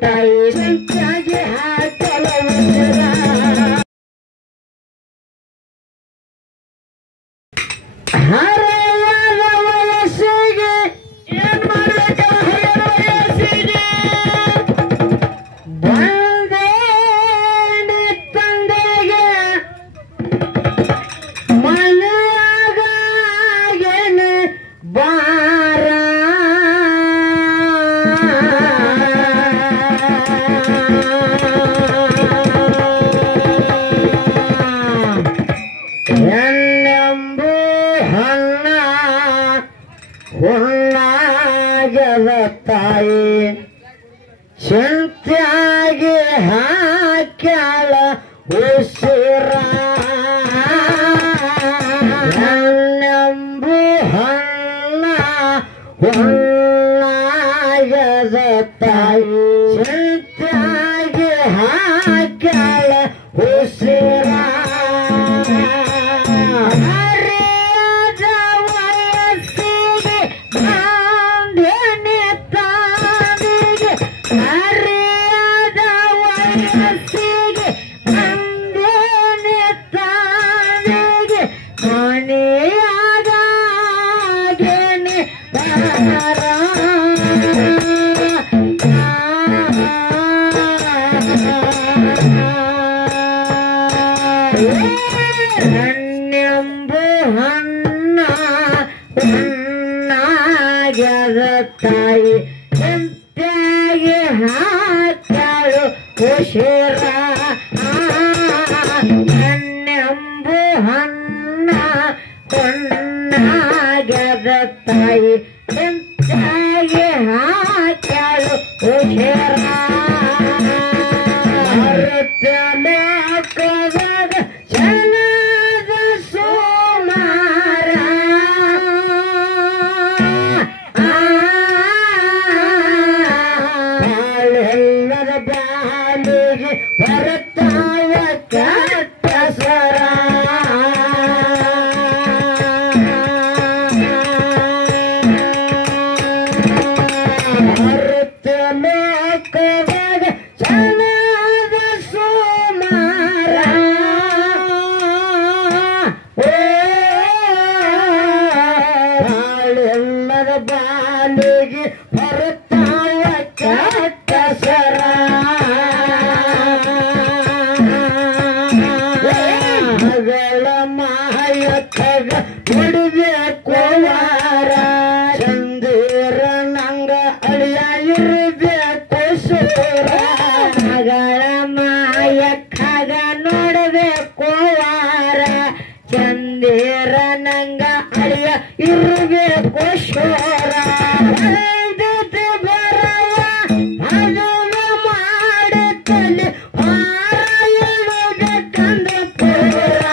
ತಾಯಿ ಸಂಖ್ಯಾಗಿ ಹಾಕಲ ಹರೆಯದ ವಯಸ್ಸಿಗೆ ಏನ್ ಮಾಡಬೇಕ ಹರೆಯದ ವಯಸ್ಸಿಗೆ ಬಂದೇನೆ ತಂದೆಗೆ ಮನೆಯಾಗೇನೆ ಬಾರ ಎನ್ನೆಂಬು ಹಣ್ಣ ಹುಣ್ಣಾಗದ ತಾಯಿ ಚಿಂತ್ಯಾಗಿ ಹಾಕ್ಯಾಳ ಉಸಿರ ಎನ್ನೆಂಬು ಹಣ್ಣ ಹುಣ್ಣಾಗದ ತಾಯಿ ಚಿಂತ್ಯಾಗಿ ಹಾಕ್ಯಾಳ ಉಸಿರ ಹಣ್ಣೆಂಬು ಹಣ್ಣ ಹುಣ್ಣಾಗದ ತಾಯಿ ಎಂತಾಗಿ ಹಾಕ್ಯಾಳು ಉಸಿರ ಹಣ್ಣೆಂಬು ಹಣ್ಣ ಹುಣ್ಣಾಗದ ತಾಯಿ ಎಂತಾಗಿ ಹಾಕ್ಯಾಳು ಉಸಿರ ಜನದ ಸೋಮಾರ ಬಾಳೆಲ್ಲದ ಬಾಲಿಗೆ ಬರುತ್ತಾವ ಕೆಟ್ಟ ಸ್ವರ ಮರುತ್ತ ಲೋಕದಾಗ ಜನದ ಸೋಮಾರ ಬಾಳೆಲ್ಲದ ಬಾಲಿಗೆ ಬರುತ್ತಾವ ಕೆಟ್ಟ ಸ್ವರ ಮಗಳ ಮಾಯಕ್ಕಗ ಬಿಡಬೇಕು ವಾರ ಚಂದಿರ ನಂಗ ಅಳಿಯ ಇರಬೇಕು ಸೂರ ಮಗಳ ಮಾಯಕ್ಕಗ ನೋಡಬೇಕು ವಾರ ಚಂದಿರ ನಂಗ ಅಳಿಯ ಇರಬೇಕು ಶೋರ ಬರವ ಅದನ್ನ ಮಾಡುತ್ತಲ್ಲಿ ಹಾರಬೇಕಂದ ಪೂರ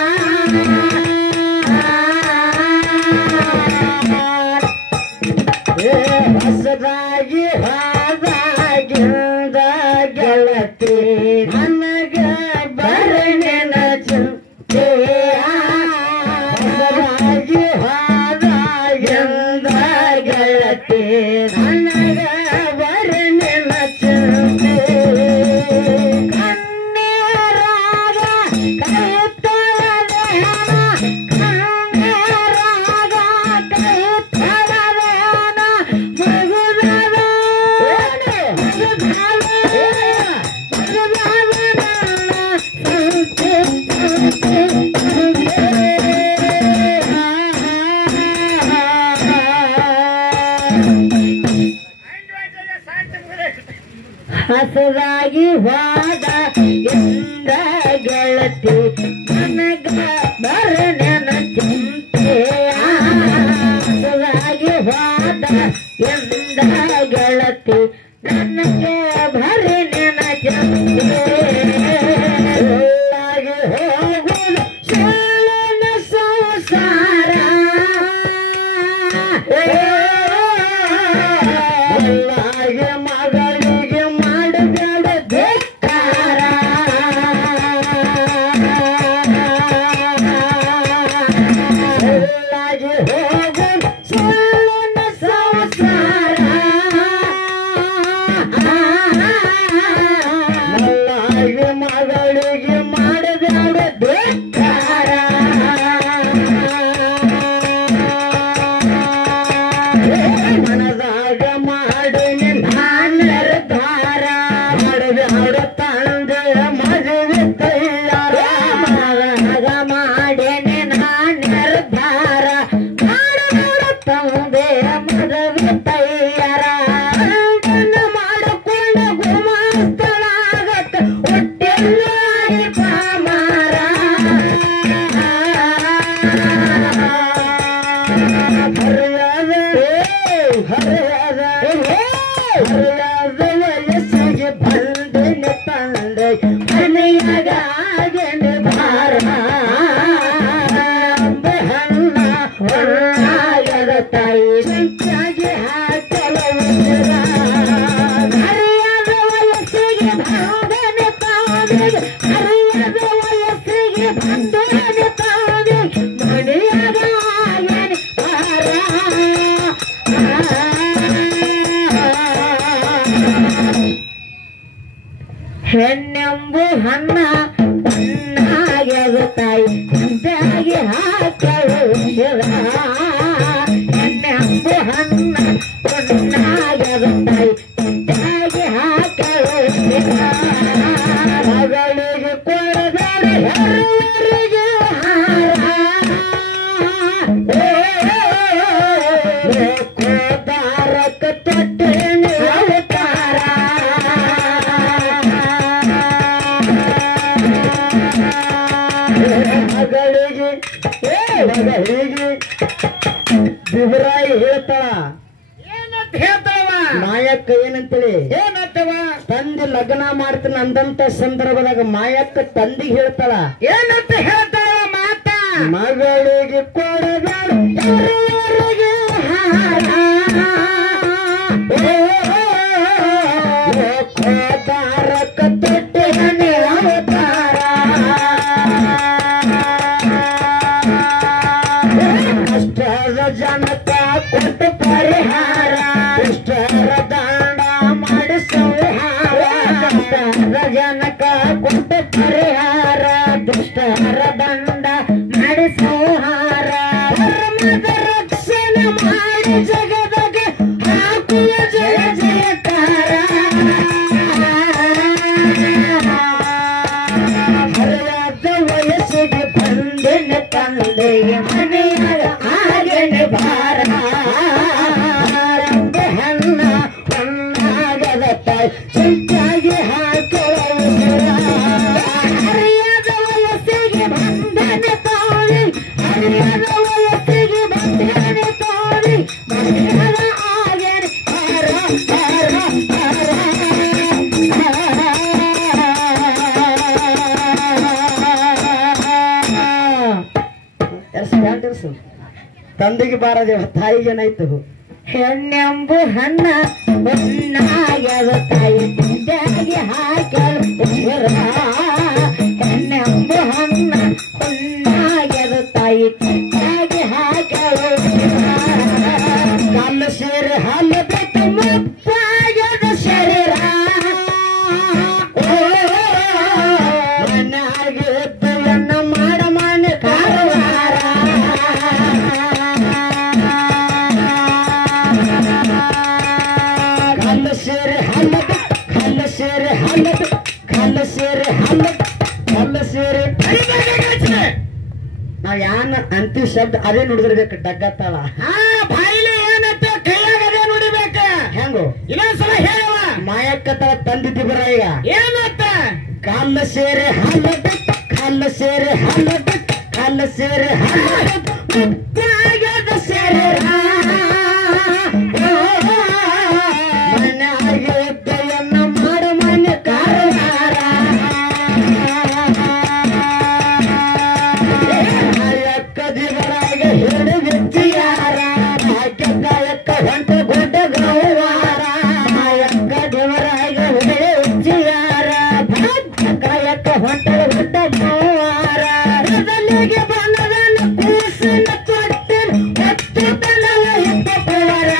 ಹೊಸದಾಗಿ ಹಾದಾಗಿಂದ ಗೆಳತಿ ನನಗ ಬರನೆನ ಚಿಂತೆಯ ಹೊಸದಾಗಿ ಹಾದಾಗಿಂದ ಗೆಳತಿ ನನಗ ಬರನೆನ ಚಿಂತೆ ಕಣ್ಣೀರಾಗ ಕೈ ತೊಳೆದೇನ ಕಣ್ಣೀರಾಗ ಕೈ ತೊಳೆದೇನ ಮಗುದವ ಹಸದಾಗಿ ಹೋದ ಎಂದ ಗೆಳತಿ ನನಗ ಬರನೆನ ಚಿಂತೆಯ ಹಸದಾಗಿ ಹೋದ ಎಂದ ಗೆಳತಿ ನನಗೆ ಬರನೆನ ಚಿಂತೆ ಹೋಗುದು ಸುಳ್ಳನ ಸಂಸಾರ ಮಗಳಿಗೆ ಮಾಡಬೇಡ ಧಿಕ್ಕಾರ ಸುಳ್ಳಾಗಿ ಹೋಗುದು ಸುಳ್ಳನ ಸಂಸಾರ ಹೆಣ್ಣೆಂಬು ಹಣ್ಣ ಹೊನ್ನಾಗ್ಯದ ತಾಯಿ ಅಂತಾಗಿ ಹಾಕಳು ಹೆಣ್ಣೆಂಬು ಹಣ್ಣ ಹೊನ್ನಾಗ್ಯದ ತಾಯಿ ಅಂತಾಗಿ ಹಾಕಳು ಮಗಳಿಗೆ ಕೊಡದಳು ಹೆರುವರಿಗೆ ಕೋದಾರಕ ತೊಟ್ಟೆನು ಅವತಾರ ಮಗಳಿಗೆ ಬಿಬರಾಯಿ ಹೇಳ್ತಾಳ ಏನಂತ ಹೇಳ್ತಾವ ಮಾಯಕ್ಕ ಏನಂತೇಳಿ ಏನಂತವ ತಂದೆ ಲಗ್ನ ಮಾಡ್ತಾನ ಅಂದಂತ ಸಂದರ್ಭದಾಗ ಮಾಯಕ್ಕ ತಂದಿಗೆ ಹೇಳ್ತಾಳ ಏನಂತ ಹೇಳ್ತಾಳ ಮಾತ ಮಗಳಿಗೆ ಕೊಡಗಳು ಕೋದಾರಕ ತೊಟ್ಟೆನೆ ಅವತಾರ ಕಷ್ಟದ ಜನಕ ಕೊಟ್ಟು ಪರಿಹಾರ ದುಷ್ಟರ ದಂಡ ಮಾಡಿ ಸಂಹಾರ ಕಷ್ಟದ ಜನಕ ಕೊಟ್ಟು ಪರಿಹಾರ ದುಷ್ಟರ ದಂಡ ಮಾಡಿ ಸಂಹಾರ ಧರ್ಮದ ರಕ್ಷಣೆ ಮಾಡಿ ಜಗದಾಗ ಹಾಕುವ ಜಯ ಜಯಕಾರ ಹರಿಯಾದ ವಯಸ್ಸಿಗೆ ಬಂದಿನ ತಂದೆಗೆ ಮನೆಯಾಗ ಆಗನೆ ಭಾರ ಹಣ್ಣ ಹೊನ್ನಾಗದ ತಾಯಿ ಚಿಂತಾಗಿ ಹಾಕುವ ಹರಿಯಾದ ವಯಸ್ಸಿಗೆ ಬಂದನ ತಾಳಿ ಹರಿಯಾದ ವಯಸ್ಸಿಗೆ ಬಂದನ ತಾಳಿ ಮನೆಯಾಗ ಆಗನೆ ಭಾರ ತಂದೆಗೆ ಬಾರದೇವ ತಾಯಿಗೆ ಏನಾಯ್ತು ಹೆಣ್ಣೆಂಬು ಹಣ್ಣ ಹೊನ್ನಾಗ್ಯದ ತಾಯಿ ತಂದೆಗೆ ಹಾಕಲು ಹೆಣ್ಣೆಂಬು ಹಣ್ಣ ಹೊನ್ನಾಗ್ಯದ ತಾಯಿ ತಂದೆಗೆ ಹಾಕಲು ಕಲ್ಲು ಸೇರಿ ಹಾಲು ಬಿಟ್ಟು ಮುಪ್ಪಾಗ್ಯದ ಶರೀರ ಮನಾಗಿದ್ದವನ್ನ ಮಾಡ ಮನೆ ಕಾರವಾರ ಕಲ್ಲು ಸೇರಿ ಹಾಲು ಕಲ್ಲು ಸೇರಿ ಹಾಲು ಕಲ್ಲು ಸೇರಿ ಹಾಲು ಕಲ್ಲು ಸೇರಿ ನಾವ್ ಯಾನ ಅಂತಿಮ ಶಬ್ದ ಅದೇ ನುಡಿದಿರ್ಬೇಕು ಡಗ್ಗತ್ತಾಳ ಬಾಯಿಲೆ ಏನಂತ ಕೈಯಾಗ ಅದೇ ನುಡಿಬೇಕ ಹೆಂಗು ಇನ್ನೊಂದ್ಸಲ ಹೇಳುವ ಮಾಯಕ್ಕತ್ತಳ ತಂದಿದ್ದಿ ಬರ ಈಗ ಏನಂತ ಕಲ್ಲು ಸೇರಿ ಹಾಲು ಕಲ್ಲು ಸೇರಿ ಹಾಲು ಕಲ್ಲು ಸೇರಿ ಹಾಲು ಮುಪ್ಪಾಗ್ಯದ ಶರೀರ ಮನೆಯಾಗಿದ್ದವನ್ನ ಮಾಡ ಮನೆ ಕಾರವಾರ ನಾಯಕ್ಕ ದಿವರಾಗ ಹಿಡಿದಿತ್ತು ಯಾರ ನಾಯಕ ಹೊಂಟ ಗುಡ್ಡ ಗೌವಾರ ನಾಯಕ್ಕ ದಿವರಾಗ ಹಿಡಿದಿತ್ತು ಯಾರ ಕಾಯಕ ಹೊಂಟ ಗುಡ್ಡ ಗೌವಾರ ಹೃದಯಗೆ ಬನದನ ಕೂಸಿನ ತೊಟ್ಟಿನ ಹೊತ್ತು ತನವ ಇದ್ದ ಪವರ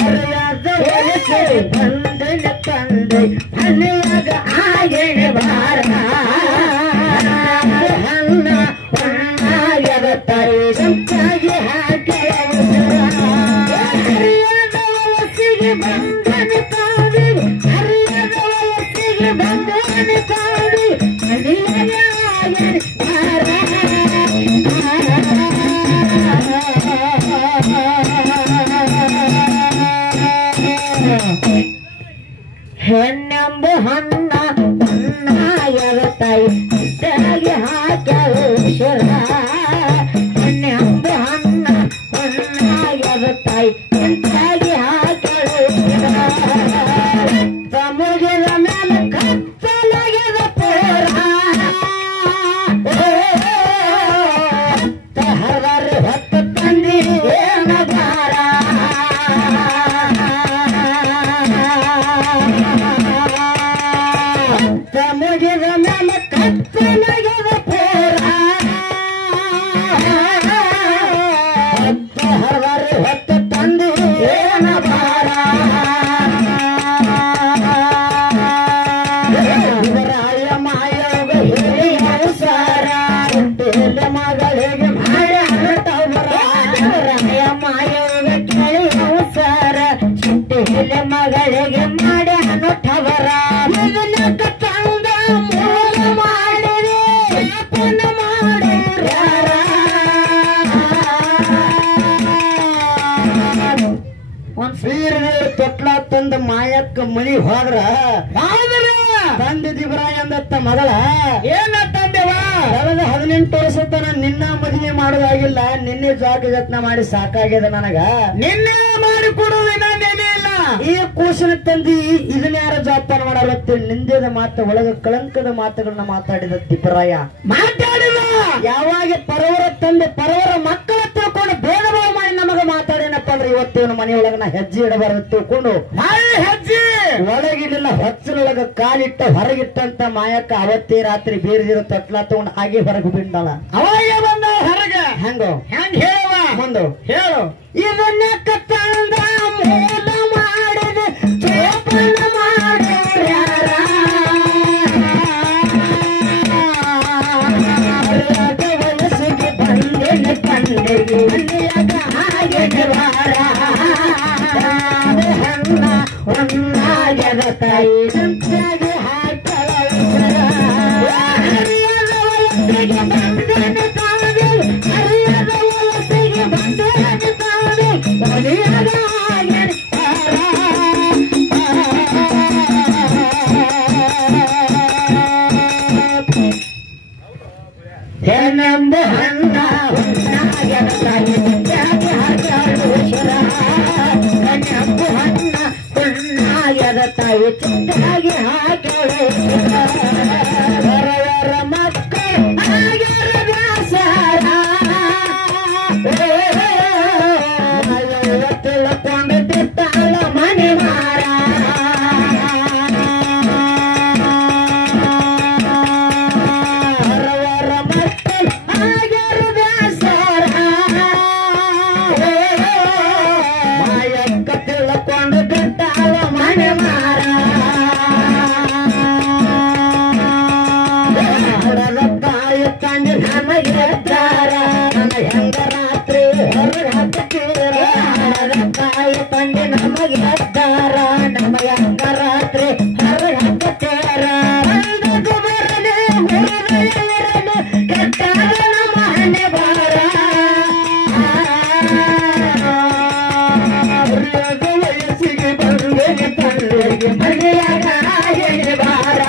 ಹರಿಯಾದ ವಯಸ್ಸಿಗೆ ಬಂದನ ತಂದೆ ಹನಿಯಾಗ ಆಗಣೆ ಭಾರ ಹಣ್ಣ ಹೊನ್ನಾಗ್ಯದ ತಾಯಿ ಸಂತಾಗಿ ಹಾಕಲ ಹರಿಯಾದ ವಯಸ್ಸಿಗೆ ಬಂದನ ತಾಯಿ ಹರಿಯಾದ ವಯಸ್ಸಿಗೆ ಬಂದನ ತಾಯಿ ಹನಿಯಾಗ ಆಗಣೆ ಭಾರ ಹೆಣ್ಣೆಂಬು ಹಣ್ಣ ಹೊನ್ನಾಗ್ಯದ ತಾಯಿ ತಂದೆಗೆ ಹಾಕಲು ಹೆಣ್ಣೆಂಬು ಹಣ್ಣ ಹೊನ್ನಾಗ್ಯದ ತಾಯಿ ತಂದೆಗೆ ಹಾಕಲು ತಮಗಿದ ಮೇಲೆ ಕತ್ತಲಾಗ್ಯದ ಪೋರ ಹರದಾರಿ ಹೊತ್ತು ತಂದಿ ಏನ ಭಾರ ತಮಗಿದ ಮೇಲೆ ಕತ್ತಲಾಗ್ಯದ ಪೋರ ಹರದಾರಿ ಹೊತ್ತು ತಂದಿ ಏನ ಭಾರ ಇಲ್ಲಿ ಮಗಳಿಗೆ ಮಾಡ್ಯಾನು ಠವರ ಇದನ್ನ ತಂದ ಮೂಲ ಮಾಡಿರಿ ಪುಣ್ಯ ಮಾಡ್ಯಾರ ಒಂದ್ ಸೀರೆ ತೊಟ್ಲ ತಂದ ಮಾಯಕ್ಕ ಮನಿ ಹೋದ್ರ ತಂದಿದ್ರ ಎಂದತ್ತ ಮಗಳ ಏನ ತಂದೆವ ಕಳೆದ 18 ವರ್ಷ ತನ ನಿನ್ನ ಮದುವೆ ಮಾಡೋದಾಗಿಲ್ಲ ನಿನ್ನೆ ಜಾಗ ಯತ್ನ ಮಾಡಿ ಸಾಕಾಗ್ಯದ ನನಗ ನಿನ್ನೆ ಮಾಡಿ ಕೊಡುವುದಿಲ್ಲ ನೆನೆ ಇಲ್ಲ ಈ ಕೂಸಿನ ತಂದಿ ಇದನ್ನ ಯಾರ ಜವಾಬ್ದಾರ ಮಾಡಾರತ್ತೆ ನಿಂದೆದ ಮಾತು ಒಳಗ ಕಳಂಕದ ಮಾತುಗಳನ್ನ ಮಾತಾಡಿದ ತಿಪ್ಪರಾಯ ಮಾತಾಡಿದ ಯಾವಾಗ ಪರವರ ತಂದೆ ಪರವರ ಮಕ್ಕಳ ತಿಳ್ಕೊಂಡು ಭೇದ ಭಾವ ಮಾಡಿ ನಮಗ ಮಾತಾಡೇನಪ್ಪ ಅಂದ್ರೆ ಇವತ್ತೇನು ಮನೆಯೊಳಗ ನಾ ಹೆಜ್ಜೆ ಇಡಬಾರದು ತಿಳ್ಕೊಂಡು ಹೆಜ್ಜೆ ಒಳಗಿಲ್ಲ ಹೊಚ್ಚಲೊಳಗ ಕಾಲಿಟ್ಟ ಹೊರಗಿಟ್ಟಂತ ಮಾಯಕ್ಕ ಅವತ್ತೇ ರಾತ್ರಿ ಬೇರೆದಿರೋ ತೊಟ್ಲ ತಗೊಂಡು ಹಾಗೆ ಹೊರಗೆ ಬಿಂದಾಳ ಅವಾಗ ಬಂದ ಹೊರಗ ಹೆಂಗೋ ಹೆಂಗ್ ಹೇಳುವ ಒಂದು ಹೇಳು ಇದನ್ನ ತಂದ ಮೂಲ ಮಾಡಿದ ಜೋಪಾನ ಮಾಡ್ಯಾರ ವಯಸ್ಸಿಗೆ ಬಂದಿನ ಕಂಡಿಗೆ ಹಾಗೆ ವಾರ ಹಣ್ಣ ಒಂದಾಗ್ಯದ ತಾಯಿ ಸಂತ್ಯಾಗಿ ಹಾಕಳ ಹರಿಯದ ವಯಸ್ಸಿಗೆ ಬಂದನ ತಾವಿ ಹರಿಯದ ವಯಸ್ಸಿಗೆ ಬಂದನ ತಾವಿ ಒಲಿಯದ ಹೆಣ್ಣೆಂಬ ಹಣ್ಣ ಹೊನ್ನಾಗ್ಯದ ತಾಯಿ ಸಂತ್ಯಾಗಿ ಹಾಕಳು ಹೆಣ್ಣೆಂಬ ಹಣ್ಣ ಹೊನ್ನಾಗ್ಯದ ತಾಯಿ ಚಿಂತಾಗಿ ಹಾಕಳು ಹೊರವರ ಮಕ್ಕಳು ಆಗ್ಯಾರ ವ್ಯಾಸಾರ ತಿಳ್ಕೊಂಡು ಬಿಟ್ಟಾಳ ಮನೆ ಮಾರ ಹೊರವರ ಮಕ್ಕಳು ಆಗ್ಯಾರ ವ್ಯಾಸಾರ ಮಾಯಕ್ಕ ತಿಳ್ಕೊಂಡು ಬಿಟ್ಟಾಳ ಮನೆ ಮಾರ ಕಾಯ ತಂದು ನಮಗೆ ದಾರ ನನ್ನ ಹೆಂಗ ರಾತ್ರಿ ಹೊರಗೆ ಹಾಕುತ್ತೀರ ಕಾಯ ತಂದು ನಮಗೆ ದಾರ ನಮ್ಮ ಹೆಂಗ ರಾತ್ರಿ ಹೊರಗೆ ಹಾಕುತ್ತೀರ ಬರಲಿ ಹುಡುಗರನ್ನು ಕೆಟ್ಟಾಗ ನಮ್ಮ ಹಣೆ ಬಾರ ವಯಸ್ಸಿಗೆ ಬಂದಿಗೆ ತಂದೆಗೆ ಮನೆಯಾಗ ಎಣ್ಣೆ ಬಾರ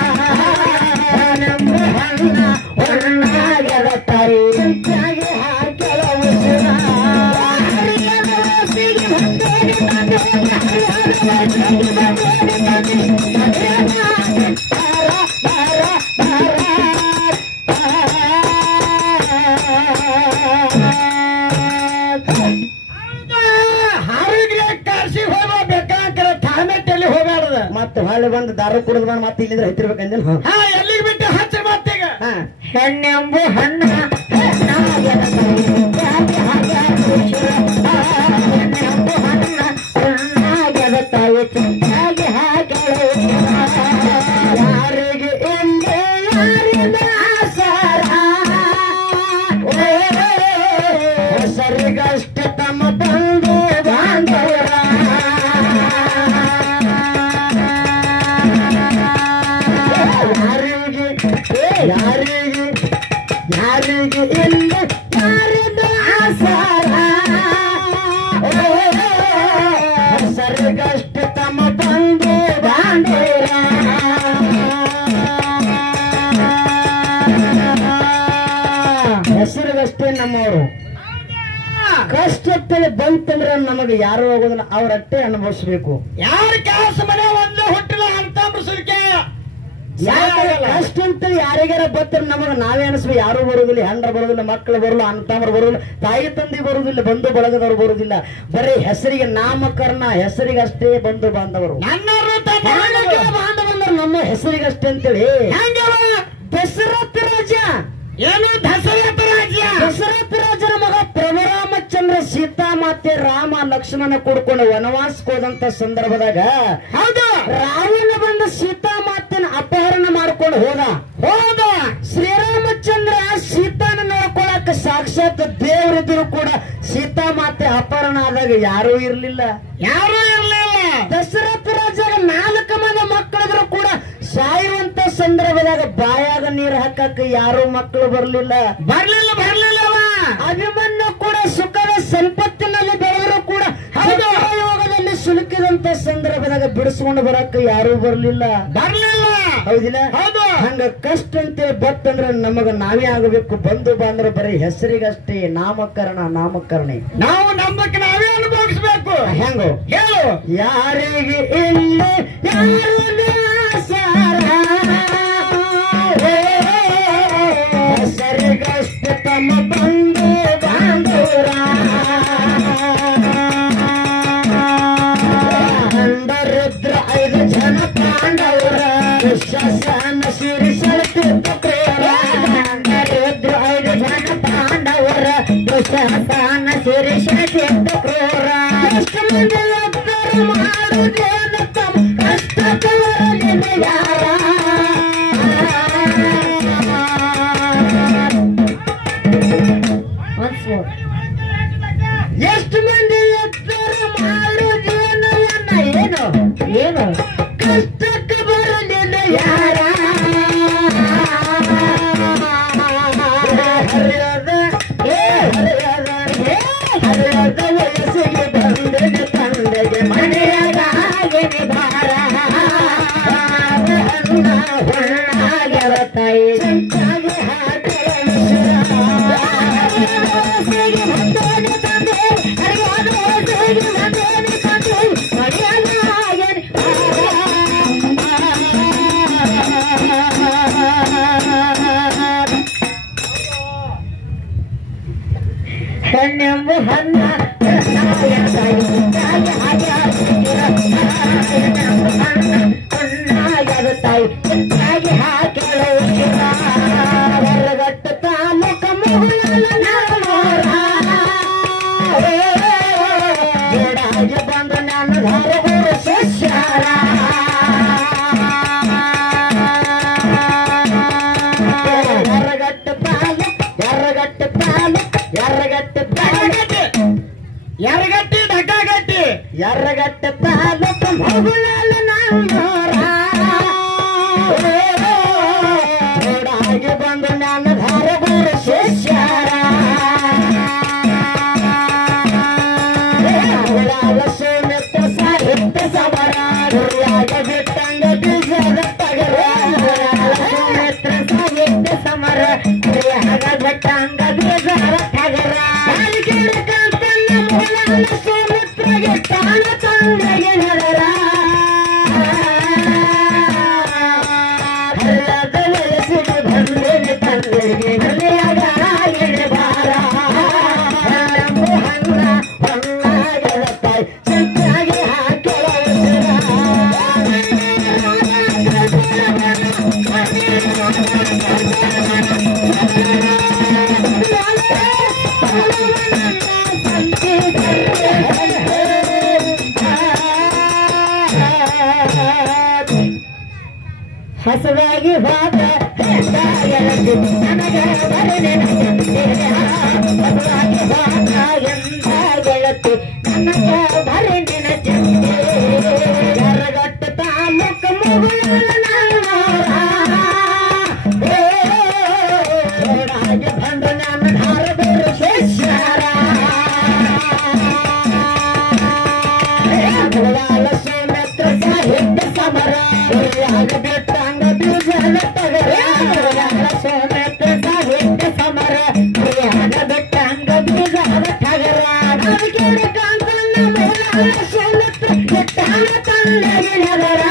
ನಮ್ಮ ಹಣ್ಣ ಹೊನ್ನಾಗ್ಯದ ತಾಯಿ ಸಂತ್ಯಾಗಿ ಹಾಕಳ ಉಸಿರ ಹರಿಯದ ವಯಸ್ಸಿಗೆ ಬಂದೇನೆ ತಂದೆಗೆ ಹರಿಯದ ವಯಸ್ಸಿಗೆ ಬಂದೇನೆ ತಂದೆಗೆ ಬಾರ ಹಾವಿಗೆ ಕಾಸಿ ಹೋಗ್ಬೇಕಾಗ್ರ ತಾಮೆಟ್ಟಲ್ಲಿ ಹೋಗ್ಬಾರ್ದ ಮತ್ತೆ ಹೊಳ್ಳಿ ಬಂದು ದಾರು ಕುಡಿದ್ ಬಂದು ಮತ್ತೆ ಇಲ್ಲಿಂದ್ರೆ ಹತ್ತಿರ್ಬೇಕಂದಿಲ್ಲ ಎಲ್ಲಿಗೆ ಬಿಟ್ಟು ಹಚ್ಚ ಮತ್ತೀಗ ಹೆಣ್ಣೆಂಬು ಹಣ್ಣ ಹೆಣ್ಣೆಂಬು ಹಣ್ಣ ಹಣ್ಣಾಗ್ಯದ ತಾಯಿ ಚಿಂತಾಗಿ ಹಾಕಳು ಯಾರಿಗೆ ಎಂದೇ ಯಾರಿಂದ ಆಸಾರ ಹೆಸರಿಗಷ್ಟ ತಮ್ಮ ಬಂದು ಬಾಂಧವರ ಯಾರಿಗೆ ಇಲ್ಲ ಯಾರಿಂದ ಆಸಾರ ಹೆಸರಿಗಷ್ಟ ತಮ್ಮ ಬಂದು ಬಾಂಧವರ ಹೆಸರಿಗಷ್ಟೇ ನಮ್ಮವರು ಕಷ್ಟದಲ್ಲಿ ಬಂತಂದ್ರೆ ನಮಗೆ ಯಾರು ಹೋಗೋದಿಲ್ಲ ಅವ್ರಟ್ಟೆ ಅನುಭವಿಸ್ಬೇಕು ಯಾರ ಕೆಲಸ ಮನೆ ಒಂದೇ ಹುಟ್ಟಿಲ್ಲ ಅಂತ ಅನ್ಬಿಸುವಿಕೆ ಕಷ್ಟ ಅಂತೇಳಿ ಯಾರಿಗಾರ ಬತ್ತರೆ ನಮಗ ನಾವೇ ಅನಿಸ್ಬೇಕು ಯಾರು ಬರುದಿಲ್ಲ ಹೆಂಡ್ರ ಬರುದಿಲ್ಲ ಮಕ್ಕಳು ಬರಲ್ಲ ಅಣ್ಣ ತಮ್ಮರು ಬರುದಿಲ್ಲ ತಾಯಿ ತಂದೆ ಬರುದಿಲ್ಲ ಬಂಧು ಬಳಗದವರು ಬರುದಿಲ್ಲ ಬರೀ ಹೆಸರಿಗೆ ನಾಮಕರಣ ಹೆಸರಿಗಷ್ಟೇ ಬಂಧು ಬಾಂಧವರು ಬಾಂಧವಂದರು ನಮ್ಮ ಹೆಸರಿಗಷ್ಟೇ ಅಂತೇಳಿ ದಶರಥ ರಾಜ ಏನು ದಶರಥ ರಾಜ ದಶರಥ ರಾಜನ ಮಗ ಪ್ರಭುರಾಮಚಂದ್ರ ಸೀತಾಮಾತೆ ರಾಮ ಲಕ್ಷ್ಮಣ ಕೂಡ್ಕೊಂಡು ವನವಾಸಕ್ಕೆ ಹೋದಂತ ಸಂದರ್ಭದಾಗ ಹೌದು ರಾವಣ ಬಂದ ಸೀತಾಮಾತೆನ ಅಪಹರಣ ಮಾಡ್ಕೊಂಡು ಹೋದ ಶ್ರೀರಾಮಚಂದ್ರ ಸೀತಾನ ನೋಡ್ಕೊಳಕ ಸಾಕ್ಷಾತ್ ದೇವರಿದ್ರು ಕೂಡ ಸೀತಾಮಾತೆ ಅಪಹರಣ ಆದಾಗ ಯಾರೂ ಇರ್ಲಿಲ್ಲ ದಸರಾ ಮಕ್ಕಳಿದ್ರು ಕೂಡ ಸಾಯುವಂತ ಸಂದರ್ಭದಾಗ ಬಾಯಾಗ ನೀರು ಹಾಕಕ್ಕ ಯಾರು ಮಕ್ಕಳು ಬರ್ಲಿಲ್ಲ. ಅಭಿಮನ್ಯು ಕೂಡ ಸುಖದ ಸಂಪತ್ತಿನಲ್ಲಿ ಬೆಳೆದ್ರು ಕೂಡ ಯೋಗದಲ್ಲಿ ಸುಲುಕಿದಂತ ಸಂದರ್ಭದಾಗ ಬಿಡಿಸ್ಕೊಂಡು ಬರಕ್ಕ ಯಾರು ಬರ್ಲಿಲ್ಲ. ಹೌದಿಲ್ಲ? ಹಂಗ ಕಷ್ಟ ಅಂತೇಳಿ ಬತ್ತಂದ್ರ ನಮಗ ನಾವೇ ಆಗಬೇಕು. ಬಂಧು ಬಾಂಧವ ಬರೀ ಹೆಸರಿಗಷ್ಟೇ ನಾಮಕರಣ ನಾವು ನಂಬಕ್ಕೆ ನಾವೇ ಅನುಭವಿಸ್ಬೇಕು. ಹೆಂಗೋ ಹೇಳು. ಯಾರಿಗೆ ಇಲ್ಲಿ ಹೆಸರಿಗಷ್ಟೇ ತಮ್ಮ ಬಂಧು ಬಾಂಧವರ ರುದ್ರ 5 ಜನ ಪಾಂಡವರ ಶಾಸನ ಸಿರಿ ಸಳತಿದ್ದ ಕ್ರೂರ. ರುದ್ರ 5 ಜನ ಪಾಂಡವರ ಶಾಸನ ಸಿರಿ ಸಳತಿದ್ದ ಕ್ರೂರ. ಎಷ್ಟು ಮಂದಿ ಒಬ್ಬರು ಮಾಡುವುದೇನು ತಮ್ಮ ಕಷ್ಟದವರಲಿಲ್ಲ ಯಾರ. ಎಷ್ಟು ಮಂದಿ ಎತ್ತರು ಮಾಡುವುದೇನು ಏನು ಕಷ್ಟಕ್ಕೆ ಬರಲಿಲ್ಲ ಯಾರ. ಹರಿಯದ ವಯಸ್ಸಿಗೆ ಬಂದೆನೆ ತಂದೆಗೆ ಮನೆಯಾಗೇನೆ ಭಾರ. ಹೊಣ್ಣಾಗ್ಯವ ತಾಯಿ ಸಂತಾಗಿ ಹಾಕಲ ಹೆಣ್ಣೆಂಬ ಹನ್ನ ತಾಯಿ ತಾಗಿ ಹಾಕಲು ಹೊರಗಟ್ಟ ತಾಲೂಕ ಜೋಡಾಗಿ ಬಂದು ನನ್ನ ಹೊರಗೂರು ಶಿಷ್ಯರ. ಎರ್ರಗಟ್ಟ ತಾಲೂಕು ಮಗುಳಲ್ಲ ನನ್ನೋರ ಜೋಡಾಗಿ ಬಂದು ನನ್ನ ಹೊರಗೂರ ಶಿಷ್ಯರ. ಸುಮಿತ್ತ ಸಾಹಿತ್ಯ ಸಮರ ಬಿಟ್ಟಂಗ ಬೀಜದ ತಗರ. ಸುಮಿತ್ರ ಸಾಹಿತ್ಯ ಸಮರ ಬಿಟ್ಟಂಗ ಬೀಜದ ತಗರ. ಸುಮಿತ್ರಿಗೆ ತಾನ ತಂದೆಗೆ ನಗರ. ಹಳ್ಳದ ವಯಸ್ಸಿಗೆ ಬಂದೇನೆ ತಂದೆಗೆ ಮನೆಯಾಗ ಎಣ್ಣೆ ಭಾರ. ಹೊನ್ನಾಗದ ತಾಯಿ ಸಂತಾಗಿ ಹಾಕಲ ಹಸವಾಗಿ ಹೋದ ನನಗೆ ಹಸವಾಗಿ ಹೋದ ಎಂದ ಗೆಳತಿ ನನಗೆ ಬರೆ ನೆನಚಿದ್ದೆ. ಎರ್ರಗಟ್ಟ ತಾಲೂಕು ಜೋಡಾಗಿ ಬಂದು ನನ್ನ ಹೊರಗೂರು ಶಿಷ್ಯರ. ಸುಮಿತ್ರ ಸಾಹಿತ್ಯ ಸಮರ ಬಿಟ್ಟಂಗ ಬೀಜದ ತಗರ. ಸುಮಿತ್ರ ಸಾಹಿತ್ಯ ಸಮರ ಬಿಟ್ಟಂಗ ಬೀಜದ ತಗರ. ಸುಮಿತ್ರ ಬಿಟ್ಟಂಗ ತಂದೆಗೆ ನಗರ.